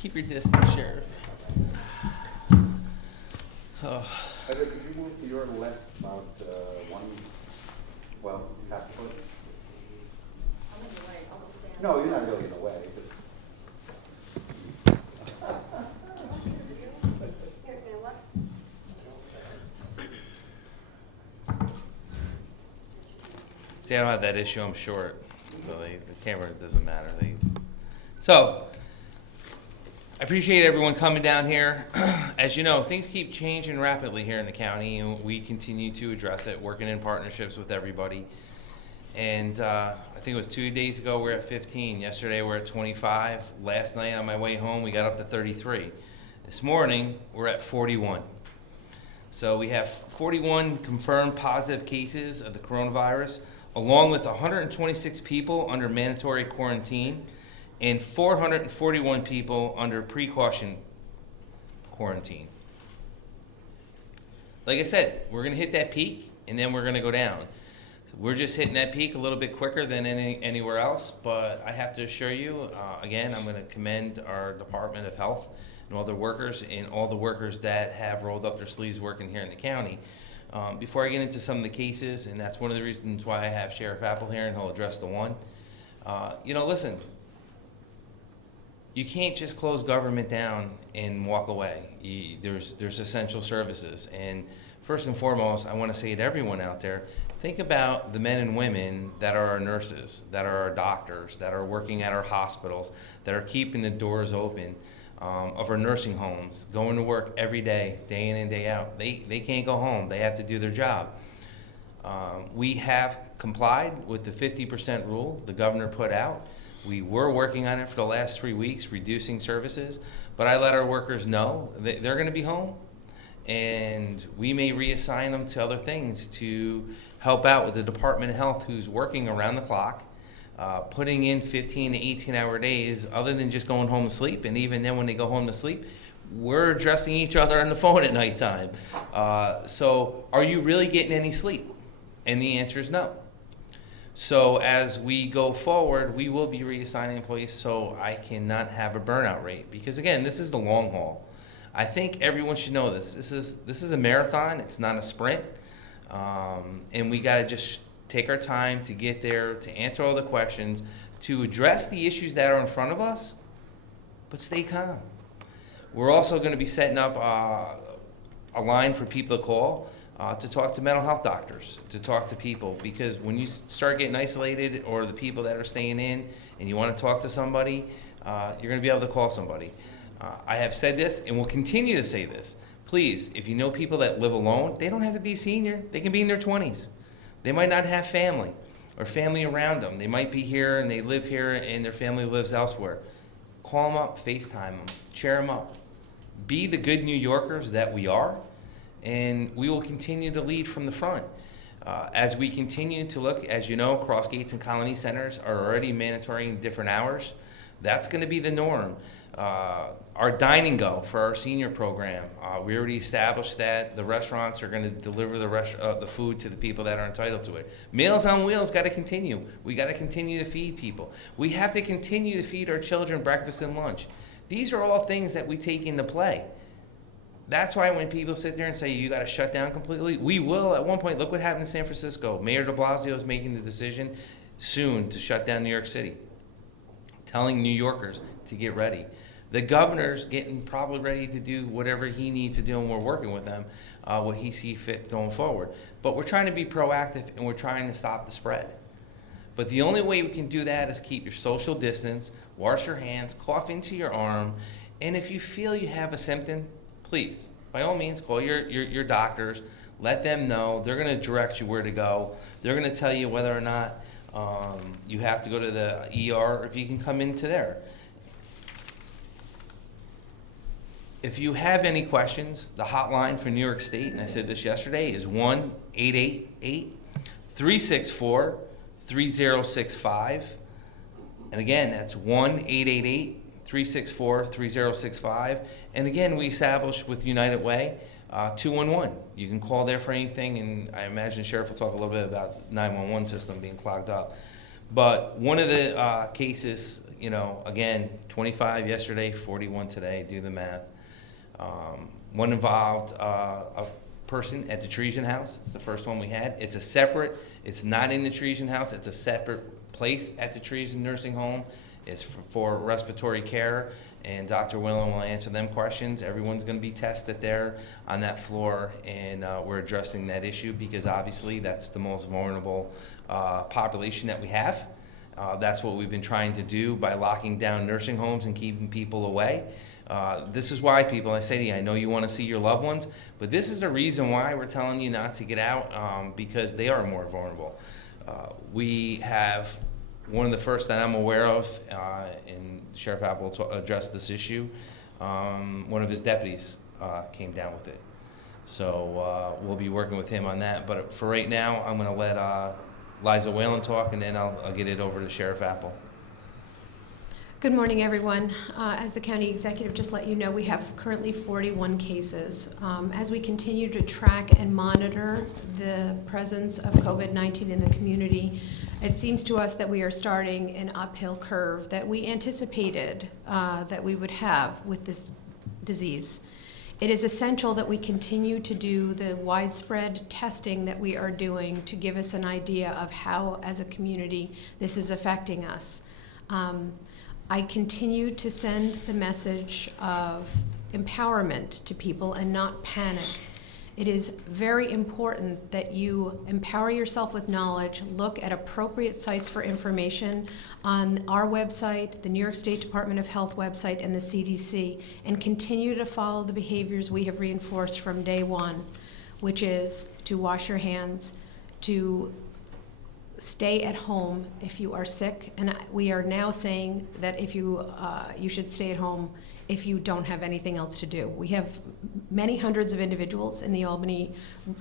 Keep your distance, Sheriff. Oh. Heather, could you move to your left about well, half a foot? I'm in the way. I'll just stand. No, you're not really in the way. Here, man, what? See, I don't have that issue. I'm short, so the camera doesn't matter. So, I appreciate everyone coming down here. As you know, things keep changing rapidly here in the county, and we continue to address it, working in partnerships with everybody. And I think it was 2 days ago we were at 15. Yesterday we're at 25. Last night on my way home we got up to 33. This morning we're at 41. So we have 41 confirmed positive cases of the coronavirus, along with 126 people under mandatory quarantine and 441 people under precaution quarantine. Like I said, we're going to hit that peak and then we're going to go down. So we're just hitting that peak a little bit quicker than anywhere else, but I have to assure you, again, I'm going to commend our Department of Health and all the workers that have rolled up their sleeves working here in the county. Before I get into some of the cases, and that's one of the reasons why I have Sheriff Apple here and he'll address the one. Listen, you can't just close government down and walk away. There's essential services, and first and foremost, I want to say to everyone out there, think about the men and women that are our nurses, that are our doctors, that are working at our hospitals, that are keeping the doors open of our nursing homes, going to work every day, day in and day out. They can't go home. They have to do their job. We have complied with the 50% rule the governor put out. We were working on it for the last 3 weeks, reducing services, but I let our workers know that they're going to be home, and we may reassign them to other things to help out with the Department of Health, who's working around the clock, putting in 15 to 18-hour days, other than just going home to sleep. And even then, when they go home to sleep, we're addressing each other on the phone at nighttime. So are you really getting any sleep? And the answer is no. So as we go forward, we will be reassigning employees so I cannot have a burnout rate. Because again, this is the long haul. I think everyone should know this. This is a marathon. It's not a sprint. And we got to just take our time to get there, to answer all the questions, to address the issues that are in front of us, but stay calm. We're also going to be setting up a line for people to call to talk to mental health doctors, to talk to people, because when you start getting isolated, or the people that are staying in, and you want to talk to somebody, you're going to be able to call somebody. I have said this and will continue to say this. Please, if you know people that live alone, they don't have to be senior. They can be in their 20s. They might not have family or family around them. They might be here and they live here and their family lives elsewhere. Call them up, FaceTime them, cheer them up. Be the good New Yorkers that we are, and we will continue to lead from the front. As we continue to look, as you know, cross gates and colony centers are already mandatory in different hours. That's going to be the norm. Our dine and go for our senior program, we already established that the restaurants are going to deliver the food to the people that are entitled to it. Meals on Wheels got to continue. We got to continue to feed people. We have to continue to feed our children breakfast and lunch. These are all things that we take into play. That's why when people sit there and say you got to shut down completely, we will at one point. Look what happened in San Francisco. Mayor de Blasio is making the decision soon to shut down New York City, telling New Yorkers to get ready. The governor's getting probably ready to do whatever he needs to do, and we're working with them, what he sees fit going forward. But we're trying to be proactive, and we're trying to stop the spread. But the only way we can do that is keep your social distance, wash your hands, cough into your arm, and if you feel you have a symptom, please, by all means, call your doctors, let them know. They're going to direct you where to go. They're going to tell you whether or not you have to go to the ER or if you can come into there. If you have any questions, the hotline for New York State, and I said this yesterday, is 1-888-364-3065. And again, that's 1-888-364-3065. And again, we established with United Way 211. You can call there for anything, and I imagine the Sheriff will talk a little bit about the 911 system being clogged up. But one of the cases, you know, again, 25 yesterday, 41 today, do the math. One involved a person at the Teresian House. It's the first one we had. It's a separate, it's not in the Teresian House, it's a separate place at the Teresian Nursing Home. It's for respiratory care, and Dr. Whelan will answer them questions. Everyone's going to be tested there on that floor, and we're addressing that issue because obviously that's the most vulnerable population that we have. That's what we've been trying to do by locking down nursing homes and keeping people away. This is why people, I say to you, I know you want to see your loved ones, but this is the reason why we're telling you not to get out, because they are more vulnerable. We have one of the first that I'm aware of, and Sheriff Apple addressed this issue, one of his deputies came down with it. So we'll be working with him on that. But for right now, I'm going to let Liza Whalen talk, and then I'll get it over to Sheriff Apple. Good morning, everyone. As the county executive just let you know, we have currently 41 cases. As we continue to track and monitor the presence of COVID-19 in the community, it seems to us that we are starting an uphill curve that we anticipated that we would have with this disease. It is essential that we continue to do the widespread testing that we are doing to give us an idea of how, as a community, this is affecting us. I continue to send the message of empowerment to people and not panic. It is very important that you empower yourself with knowledge, look at appropriate sites for information on our website, the New York State Department of Health website, and the CDC, and continue to follow the behaviors we have reinforced from day one, which is to wash your hands, to stay at home if you are sick, and we are now saying that if you should stay at home if you don't have anything else to do. We have many hundreds of individuals in the Albany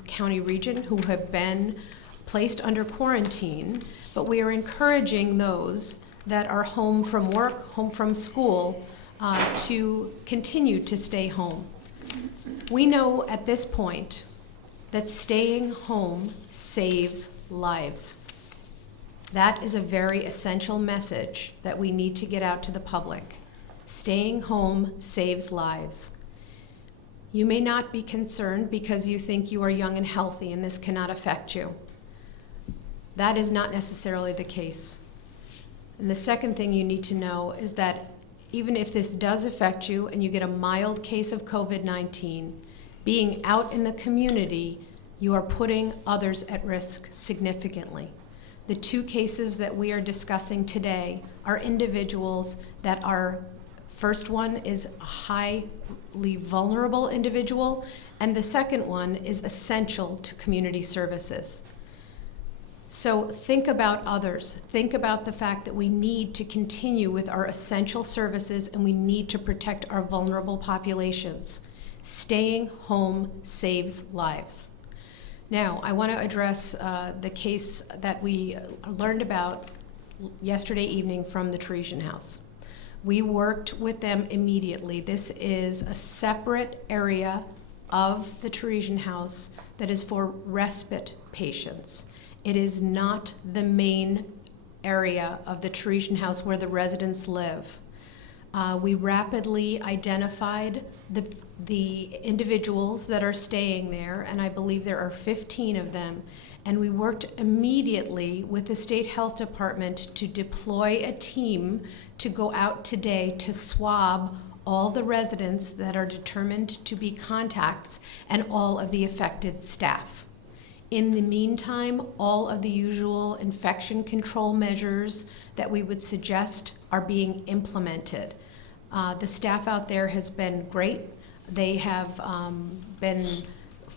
County region who have been placed under quarantine, but we are encouraging those that are home from work, home from school, to continue to stay home. We know at this point that staying home saves lives. That is a very essential message that we need to get out to the public. Staying home saves lives. You may not be concerned because you think you are young and healthy and this cannot affect you. That is not necessarily the case. And the second thing you need to know is that even if this does affect you and you get a mild case of COVID-19, being out in the community, you are putting others at risk significantly. The two cases that we are discussing today are individuals that are, first one is a highly vulnerable individual, and the second one is essential to community services. So think about others. Think about the fact that we need to continue with our essential services and we need to protect our vulnerable populations. Staying home saves lives. Now, I want to address the case that we learned about yesterday evening from the Teresian House. We worked with them immediately. This is a separate area of the Teresian House that is for respite patients. It is not the main area of the Teresian House where the residents live. We rapidly identified the individuals that are staying there, and I believe there are 15 of them, and we worked immediately with the State Health Department to deploy a team to go out today to swab all the residents that are determined to be contacts and all of the affected staff. In the meantime, all of the usual infection control measures that we would suggest are being implemented. The staff out there has been great. They have been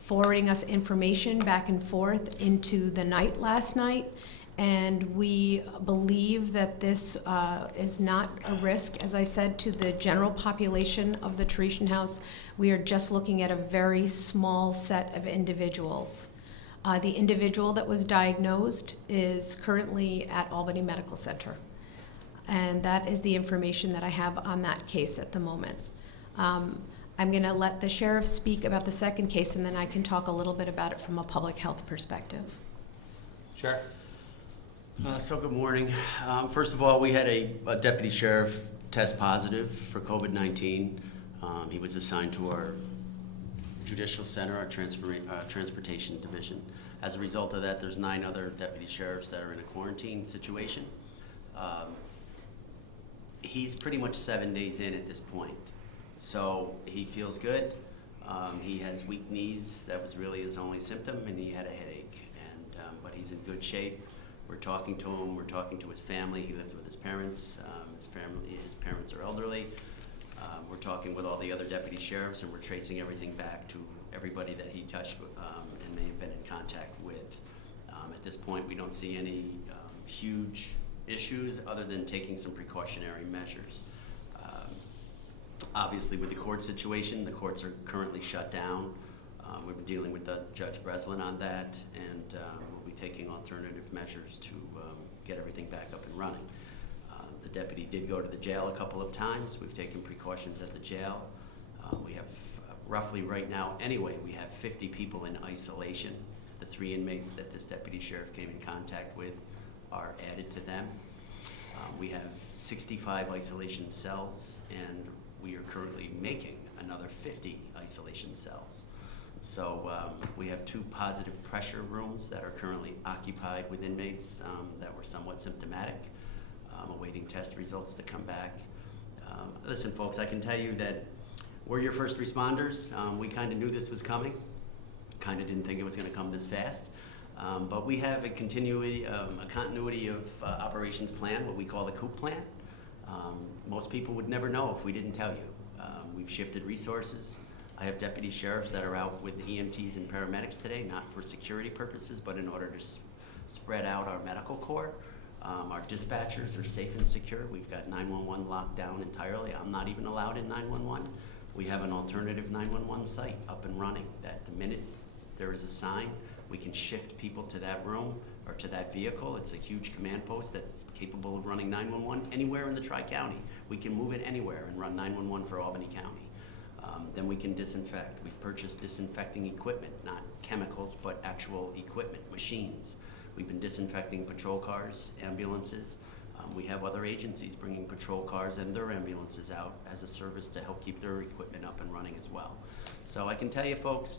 forwarding us information back and forth into the night last night, and we believe that this is not a risk, as I said, to the general population of the Teresian House. We are just looking at a very small set of individuals. The individual that was diagnosed is currently at Albany Medical Center, and that is the information that I have on that case at the moment. I'm going to let the sheriff speak about the second case, and then I can talk a little bit about it from a public health perspective. Sheriff? So good morning. First of all, we had a deputy sheriff test positive for COVID-19. He was assigned to our judicial center, our transportation division. As a result of that, there's 9 other deputy sheriffs that are in a quarantine situation. He's pretty much 7 days in at this point. So he feels good. He has weak knees. That was really his only symptom, and he had a headache. But he's in good shape. We're talking to him. We're talking to his family. He lives with his parents. His parents are elderly. We're talking with all the other deputy sheriffs, and we're tracing everything back to everybody that he touched and may have been in contact with. At this point, we don't see any huge issues other than taking some precautionary measures. Obviously, with the court situation, the courts are currently shut down. We've been dealing with Judge Breslin on that, and we'll be taking alternative measures to get everything back up and running. The deputy did go to the jail a couple of times. We've taken precautions at the jail. We have roughly right now, anyway, we have 50 people in isolation. The 3 inmates that this deputy sheriff came in contact with are added to them. We have 65 isolation cells, and we are currently making another 50 isolation cells. So we have 2 positive pressure rooms that are currently occupied with inmates that were somewhat symptomatic, awaiting test results to come back. Listen, folks, I can tell you that we're your first responders. We kind of knew this was coming. Kind of didn't think it was going to come this fast. But we have a continuity of operations plan, what we call the COOP plan. Most people would never know if we didn't tell you. We've shifted resources. I have deputy sheriffs that are out with EMTs and paramedics today, not for security purposes, but in order to spread out our medical corps. Our dispatchers are safe and secure. We've got 911 locked down entirely. I'm not even allowed in 911. We have an alternative 911 site up and running that the minute there is a sign, we can shift people to that room or to that vehicle. It's a huge command post that's capable of running 911 anywhere in the Tri-County. We can move it anywhere and run 911 for Albany County. Then we can disinfect. We've purchased disinfecting equipment, not chemicals, but actual equipment, machines. We've been disinfecting patrol cars, ambulances. We have other agencies bringing patrol cars and their ambulances out as a service to help keep their equipment up and running as well. So I can tell you folks,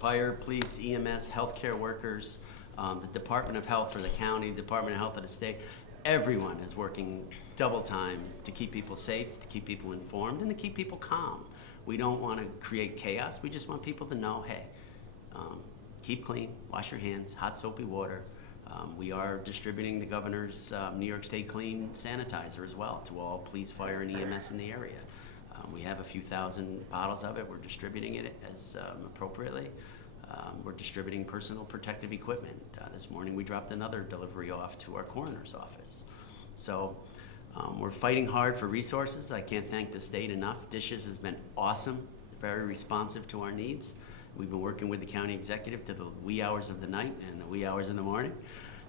fire, police, EMS, healthcare workers, the Department of Health for the county, Department of Health of the state, everyone is working double time to keep people safe, to keep people informed, and to keep people calm. We don't want to create chaos. We just want people to know, hey, keep clean, wash your hands, hot soapy water. We are distributing the governor's New York State Clean sanitizer as well to all police, fire, and EMS in the area. We have a few thousand bottles of it. We're distributing it as appropriately. We're distributing personal protective equipment. This morning we dropped another delivery off to our coroner's office. So we're fighting hard for resources. I can't thank the state enough. Dishes has been awesome, very responsive to our needs. We've been working with the county executive to the wee hours of the night and the wee hours in the morning.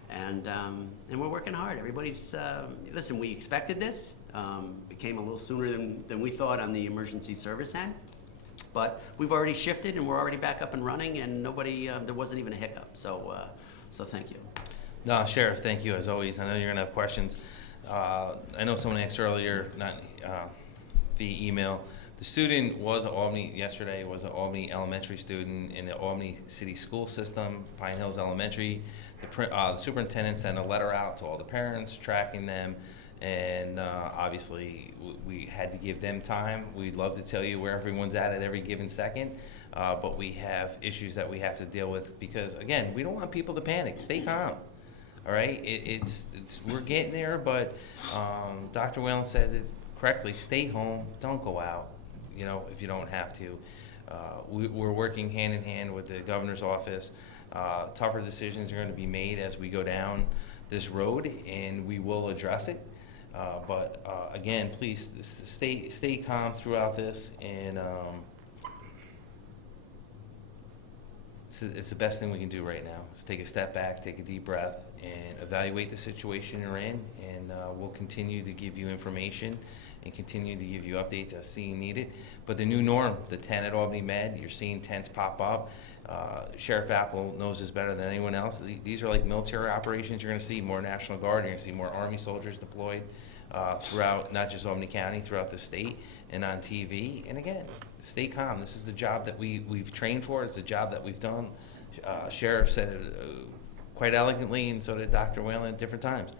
And we're working hard. Everybody's, listen, we expected this. It came a little sooner than we thought on the emergency service end. But we've already shifted and we're already back up and running, and there wasn't even a hiccup. So thank you. No, Sheriff, thank you as always. I know you're going to have questions. I know someone asked earlier, not via email. The student was at Albany yesterday, was an Albany elementary student in the Albany City School System, Pine Hills Elementary. The superintendent sent a letter out to all the parents, tracking them, and obviously we had to give them time. We'd love to tell you where everyone's at every given second, but we have issues that we have to deal with because, again, we don't want people to panic. Stay calm. All right, we're getting there, but Dr. Whalen said it correctly. Stay home. Don't go out. You know, if you don't have to. We're working hand in hand with the governor's office. Tougher decisions are going to be made as we go down this road, and we will address it. But again, please stay calm throughout this, and it's the best thing we can do right now. Is take a step back, take a deep breath, and evaluate the situation you're in, and we'll continue to give you information and continue to give you updates as seen needed. But the new norm, the 10 at Albany Med, you're seeing tents pop up. Sheriff Apple knows this better than anyone else. These are like military operations. You're going to see more National Guard. You're going to see more Army soldiers deployed throughout, not just Albany County, throughout the state and on TV. And again, stay calm. This is the job that we've trained for. It's the job that we've done. Sheriff said it quite elegantly, and so did Dr. Whalen at different times.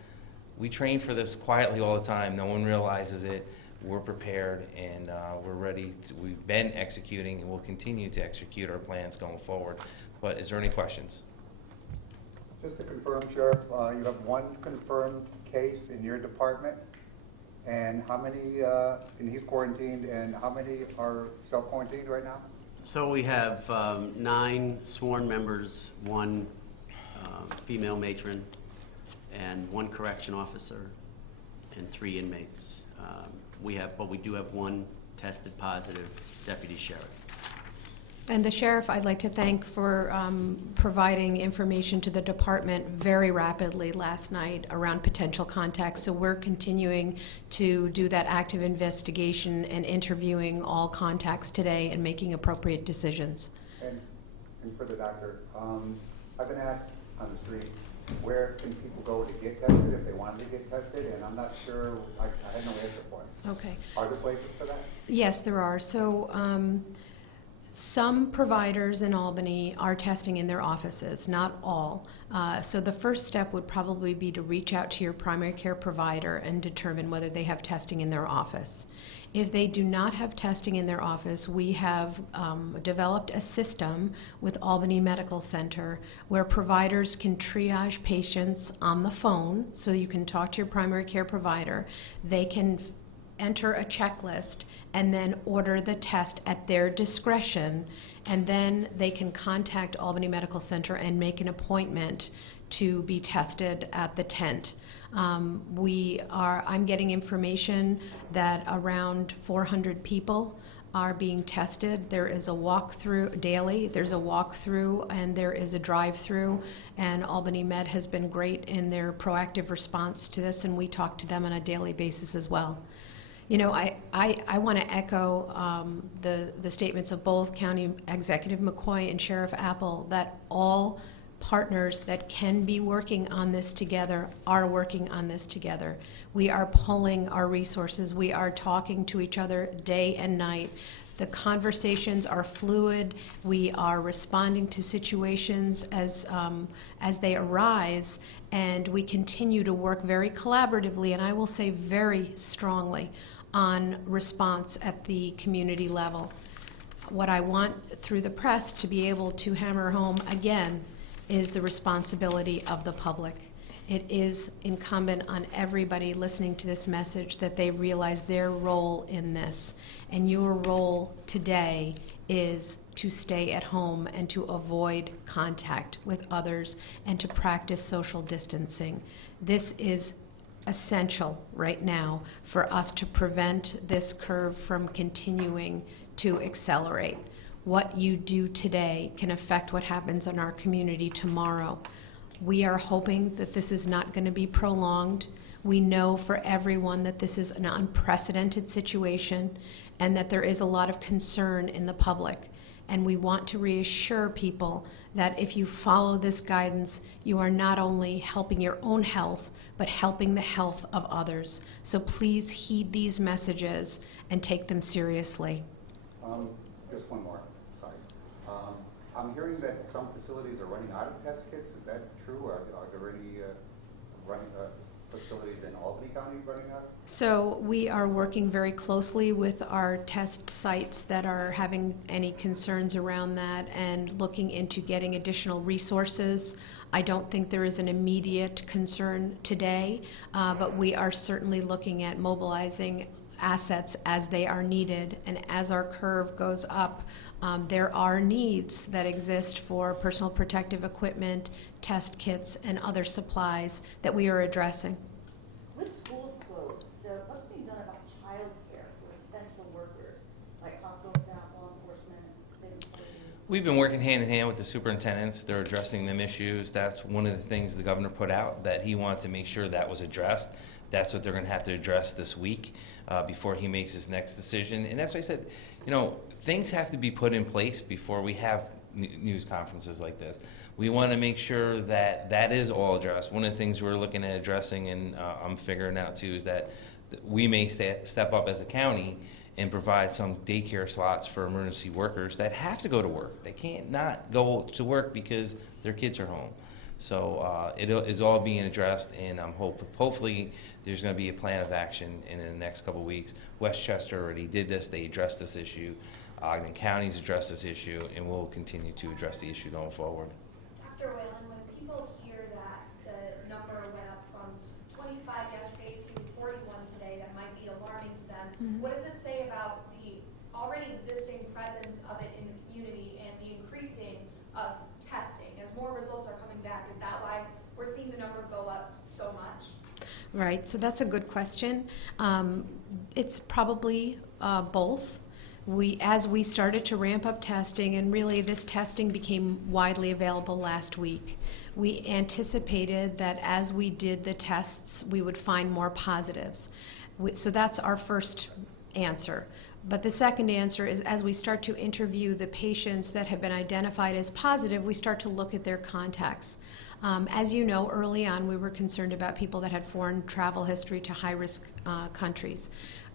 We train for this quietly all the time. No one realizes it. We're prepared, and we're ready. We've been executing, and we'll continue to execute our plans going forward. But is there any questions? Just to confirm, Sheriff, you have one confirmed case in your department, and how many, and he's quarantined, and how many are self-quarantined right now? So we have 9 sworn members, 1 female matron, and 1 correction officer, and 3 inmates. But we do have 1 tested positive deputy sheriff. And the sheriff, I'd like to thank for providing information to the department very rapidly last night around potential contacts. So we're continuing to do that active investigation and interviewing all contacts today and making appropriate decisions. And for the doctor, I've been asked on the street, where can people go to get tested if they wanted to get tested? And I'm not sure, I had no answer for it. Okay. Are there places for that? Yes, there are. So some providers in Albany are testing in their offices, not all. So the first step would probably be to reach out to your primary care provider and determine whether they have testing in their office. If they do not have testing in their office, we have developed a system with Albany Medical Center where providers can triage patients on the phone, so you can talk to your primary care provider. They can enter a checklist and then order the test at their discretion, and then they can contact Albany Medical Center and make an appointment to be tested at the tent. I'm getting information that around 400 people are being tested. There is a walkthrough daily, there's a walkthrough, and there is a drive-through, and Albany Med has been great in their proactive response to this, and we talk to them on a daily basis as well. You know, I want to echo the statements of both County Executive McCoy and Sheriff Apple that all partners that can be working on this together are working on this together. We are pulling our resources. We are talking to each other day and night. The conversations are fluid. We are responding to situations as they arise, and we continue to work very collaboratively, and I will say very strongly, on response at the community level. What I want through the press to be able to hammer home again is the responsibility of the public. It is incumbent on everybody listening to this message that they realize their role in this. And your role today is to stay at home and to avoid contact with others and to practice social distancing. This is essential right now for us to prevent this curve from continuing to accelerate. What you do today can affect what happens in our community tomorrow. We are hoping that this is not going to be prolonged. We know for everyone that this is an unprecedented situation and that there is a lot of concern in the public. And we want to reassure people that if you follow this guidance, you are not only helping your own health, but helping the health of others. So please heed these messages and take them seriously. Just one more. I'm hearing that some facilities are running out of test kits. Is that true? Or are there any facilities in Albany County running out? So we are working very closely with our test sites that are having any concerns around that and looking into getting additional resources. I don't think there is an immediate concern today, but we are certainly looking at mobilizing assets as they are needed, and as our curve goes up, there are needs that exist for personal protective equipment, test kits, and other supplies that we are addressing. With schools closed, what's being done about child care for essential workers, like hospital staff, law enforcement, state employees? We've been working hand in hand with the superintendents. They're addressing them issues. That's one of the things the governor put out, that he wanted to make sure that was addressed, that's what they're going to have to address this week before he makes his next decision. And that's why I said, you know, things have to be put in place before we have news conferences like this. We want to make sure that that is all addressed. One of the things we're looking at addressing, and I'm figuring out too, is that we may step up as a county and provide some daycare slots for emergency workers that have to go to work. They can't not go to work because their kids are home. So it is all being addressed, and hopefully there's going to be a plan of action in the next couple of weeks. Westchester already did this. They addressed this issue. Ogden County's addressed this issue, and we'll continue to address the issue going forward. Dr. Whalen, when people hear that the number went up from 25 yesterday to 41 today, that might be alarming to them. What does it say about the already existing presence of it in the community and the increasing of testing? As more results are coming back, is that why we're seeing the number go up so much? Right, so that's a good question. It's probably both. As we started to ramp up testing, and really this testing became widely available last week, we anticipated that as we did the tests, we would find more positives. So that's our first answer. But the second answer is, as we start to interview the patients that have been identified as positive, we start to look at their contacts. As you know, early on we were concerned about people that had foreign travel history to high-risk countries.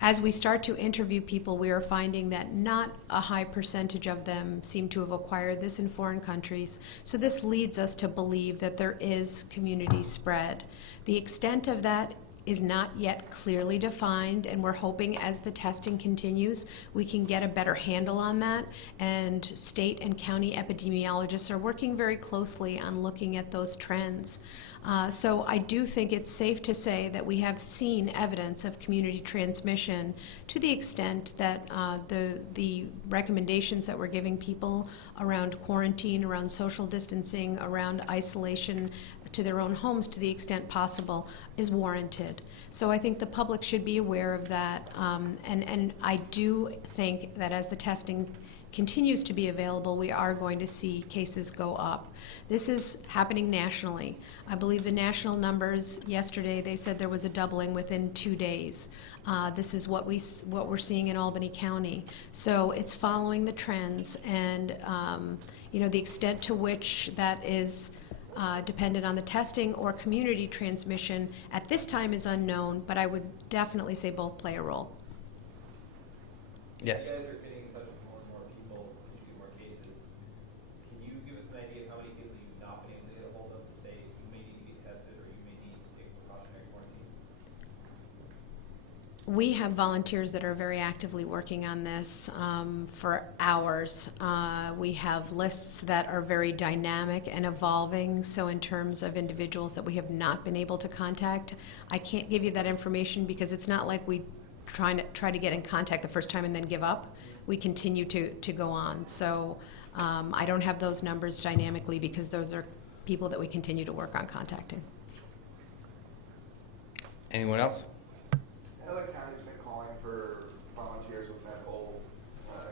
As we start to interview people, we are finding that not a high percentage of them seem to have acquired this in foreign countries. So this leads us to believe that there is community spread. The extent of that is not yet clearly defined, and we're hoping as the testing continues we can get a better handle on that, and state and county epidemiologists are working very closely on looking at those trends. So I do think it's safe to say that we have seen evidence of community transmission to the extent that the recommendations that we're giving people around quarantine, around social distancing, around isolation to their own homes to the extent possible is warranted. So I think the public should be aware of that, and I do think that as the testing continues to be available, we are going to see cases go up. This is happening nationally. I believe the national numbers yesterday, they said there was a doubling within 2 days. This is what we're seeing in Albany County. So it's following the trends, and you know, the extent to which that is dependent on the testing or community transmission at this time is unknown, but I would definitely say both play a role. Yes. You guys are getting in touch with more and more people as you get more cases. Can you give us an idea of how many people you've not been able to get a hold of to say you may need to be tested or you may need to take precautionary quarantine? We have volunteers that are very actively working on this for hours. We have lists that are very dynamic and evolving, so in terms of individuals that we have not been able to contact, I can't give you that information because it's not like we try to get in contact the first time and then give up. We continue to go on. So I don't have those numbers dynamically because those are people that we continue to work on contacting. Anyone else? Other counties been calling for volunteers with medical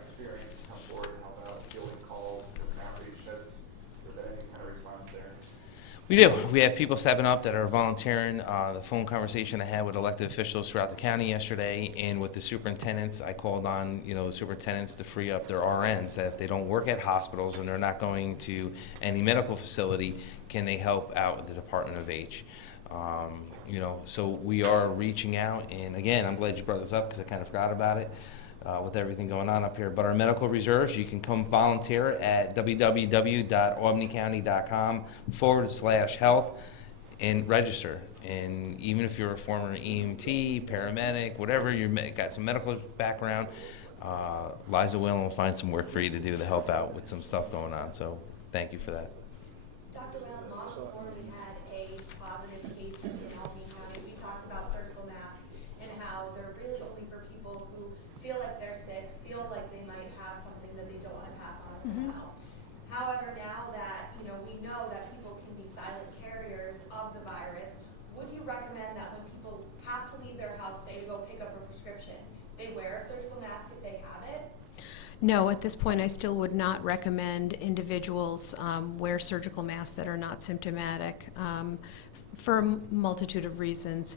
experience to come forward and help out, fielding calls from outreach. Has there been any kind of response there? We do. We have people stepping up that are volunteering. The phone conversation I had with elected officials throughout the county yesterday, and with the superintendents, I called on the superintendents to free up their RNs, that if they don't work at hospitals and they're not going to any medical facility, can they help out with the Department of H. So we are reaching out, and again, I'm glad you brought this up because I kind of forgot about it with everything going on up here. But our medical reserves, you can come volunteer at www.albanycounty.com/health and register. And even if you're a former EMT, paramedic, whatever, you've got some medical background, Liza Whalen will find some work for you to do to help out with some stuff going on. So thank you for that. Dr. Whalen, long before we had a positive case in Albany County, we talked about surgical masks and how they're really only for people who feel like they're sick, feel like they might have something that they don't want to pass on to someone else. However, now that we know that people can be silent carriers of the virus, would you recommend that when people have to leave their house, say to go pick up a prescription, they wear a surgical mask if they have it? No, at this point I still would not recommend individuals wear surgical masks that are not symptomatic. For a multitude of reasons.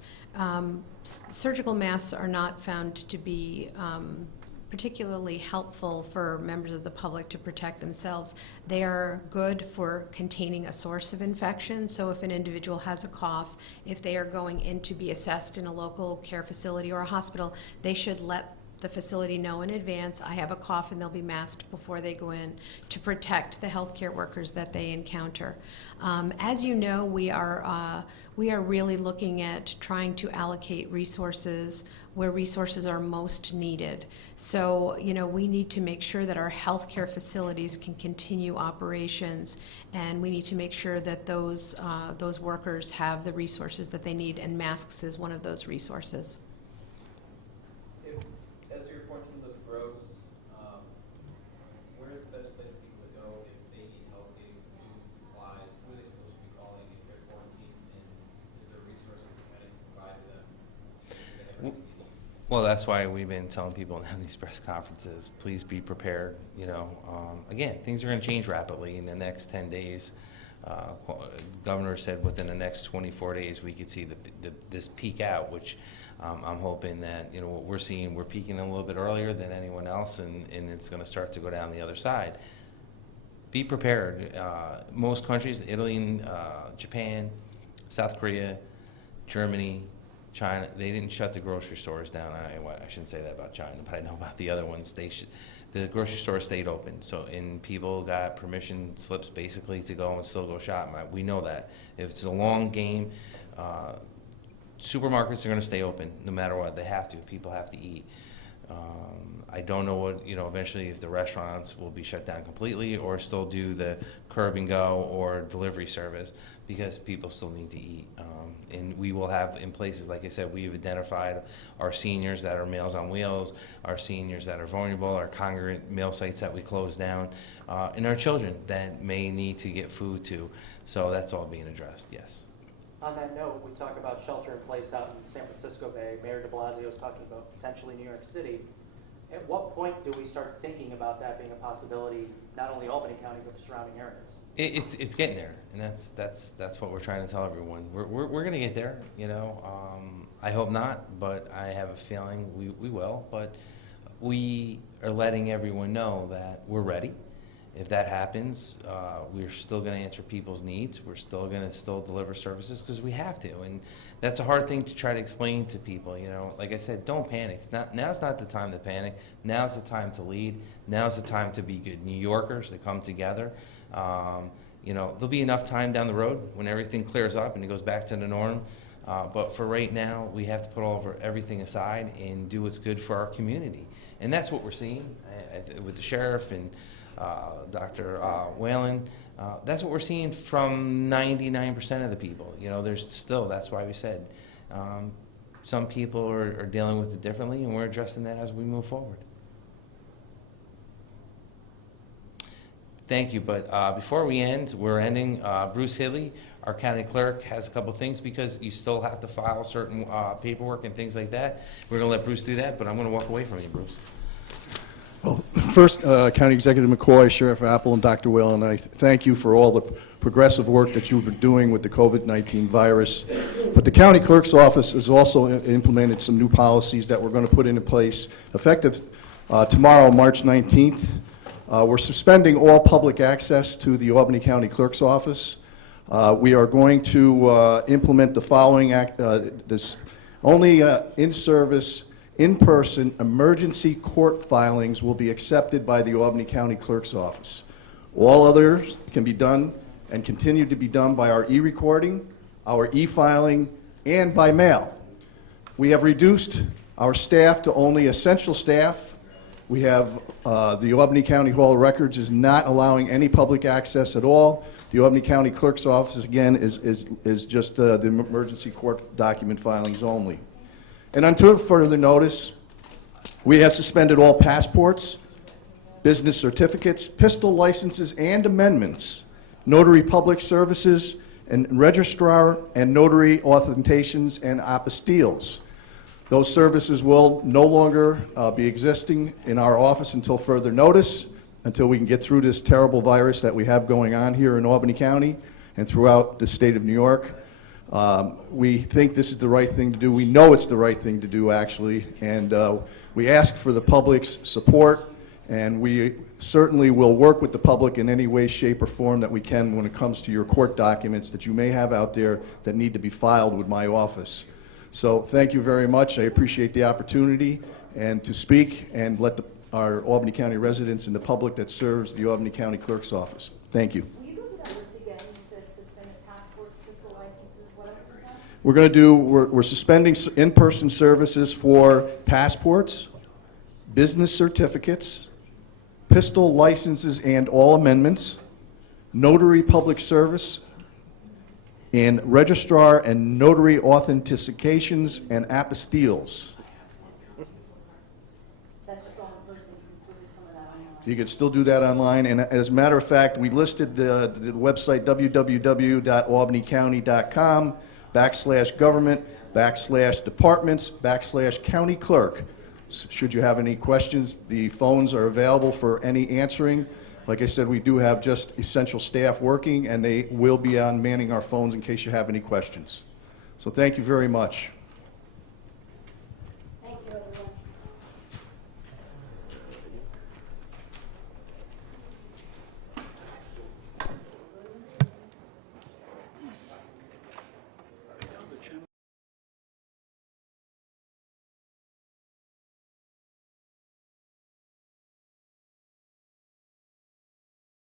Surgical masks are not found to be particularly helpful for members of the public to protect themselves. They are good for containing a source of infection. So if an individual has a cough, if they are going in to be assessed in a local care facility or a hospital, they should let the facility know in advance, I have a cough, and they'll be masked before they go in to protect the healthcare workers that they encounter. As you know, we are really looking at trying to allocate resources where resources are most needed. So, you know, we need to make sure that our healthcare facilities can continue operations, and we need to make sure that those workers have the resources that they need, and masks is one of those resources. As your quarantine list grows, where is the best place for people to go if they need help getting food, supplies? Who are they supposed to be calling if they're quarantined, and is there resources the county can provide to them? If they have everything they need? Well, that's why we've been telling people in these press conferences, please be prepared. You know, again, things are going to change rapidly in the next 10 days. Governor said within the next 24 days we could see this peak out, which I'm hoping that, you know, what we're seeing, we're peaking a little bit earlier than anyone else, and it's going to start to go down the other side. Be prepared. Most countries, Italy, Japan, South Korea, Germany, China, they didn't shut the grocery stores down. I shouldn't say that about China, but I know about the other ones. The grocery stores stayed open, so and people got permission slips basically to go and still go shopping. We know that. If it's a long game, supermarkets are going to stay open no matter what. They have to. People have to eat. I don't know what, you know, eventually if the restaurants will be shut down completely or still do the curb and go or delivery service, because people still need to eat. And we will have in places, like I said, we've identified our seniors that are Meals on Wheels, our seniors that are vulnerable, our congregate meal sites that we close down, and our children that may need to get food too. So that's all being addressed, yes. On that note, we talk about shelter in place out in San Francisco Bay. Mayor de Blasio is talking about potentially New York City. At what point do we start thinking about that being a possibility, not only Albany County, but the surrounding areas? It's getting there, and that's what we're trying to tell everyone. We're going to get there, you know. I hope not, but I have a feeling we will. But we are letting everyone know that we're ready. If that happens, we're still going to answer people's needs. We're still going to deliver services because we have to, and that's a hard thing to try to explain to people. You know, like I said, don't panic. Now's not the time to panic. Now's the time to lead. Now's the time to be good New Yorkers to come together. You know, there'll be enough time down the road when everything clears up and it goes back to the norm. But for right now, we have to put everything aside and do what's good for our community, and that's what we're seeing with the sheriff and Dr. Whalen. That's what we're seeing from 99% of the people. You know, there's still, that's why we said some people are dealing with it differently, and we're addressing that as we move forward. Thank you, but before we end, we're ending. Bruce Hidley, our county clerk, has a couple things because you still have to file certain paperwork and things like that. We're going to let Bruce do that, but I'm going to walk away from you, Bruce. Well, first, County Executive McCoy, Sheriff Apple, and Dr. Whalen, I thank you for all the progressive work that you've been doing with the COVID-19 virus. But the County Clerk's Office has also implemented some new policies that we're going to put into place effective tomorrow, March 19th. We're suspending all public access to the Albany County Clerk's Office. We are going to implement the following only in-service, in-person emergency court filings will be accepted by the Albany County Clerk's Office. All others can be done and continue to be done by our e-recording, our e-filing, and by mail. We have reduced our staff to only essential staff. We have the Albany County Hall of Records is not allowing any public access at all. The Albany County Clerk's Office, again, is just the emergency court document filings only. And until further notice, we have suspended all passports, business certificates, pistol licenses and amendments, notary public services, and registrar and notary authentications and apostilles. Those services will no longer be existing in our office until further notice, until we can get through this terrible virus that we have going on here in Albany County and throughout the state of New York. We think this is the right thing to do. We know it's the right thing to do, actually, and we ask for the public's support, and we certainly will work with the public in any way, shape, or form that we can when it comes to your court documents that you may have out there that need to be filed with my office. So thank you very much. I appreciate the opportunity and to speak and let our Albany County residents and the public that serves the Albany County Clerk's office. Thank you. Will you go through that list again? You said suspended passports, physical licenses, what else is that? We're going to do, we're suspending in-person services for passports, business certificates, pistol licenses and all amendments, notary public service, and registrar and notary authentications and apostilles. That's just all in person, you can still do some of that online. You can still do that online, and as a matter of fact, we listed the website www.albanycounty.com/government/departments/county clerk. Should you have any questions, the phones are available for any answering. Like I said, we do have just essential staff working, and they will be on manning our phones in case you have any questions. So thank you very much.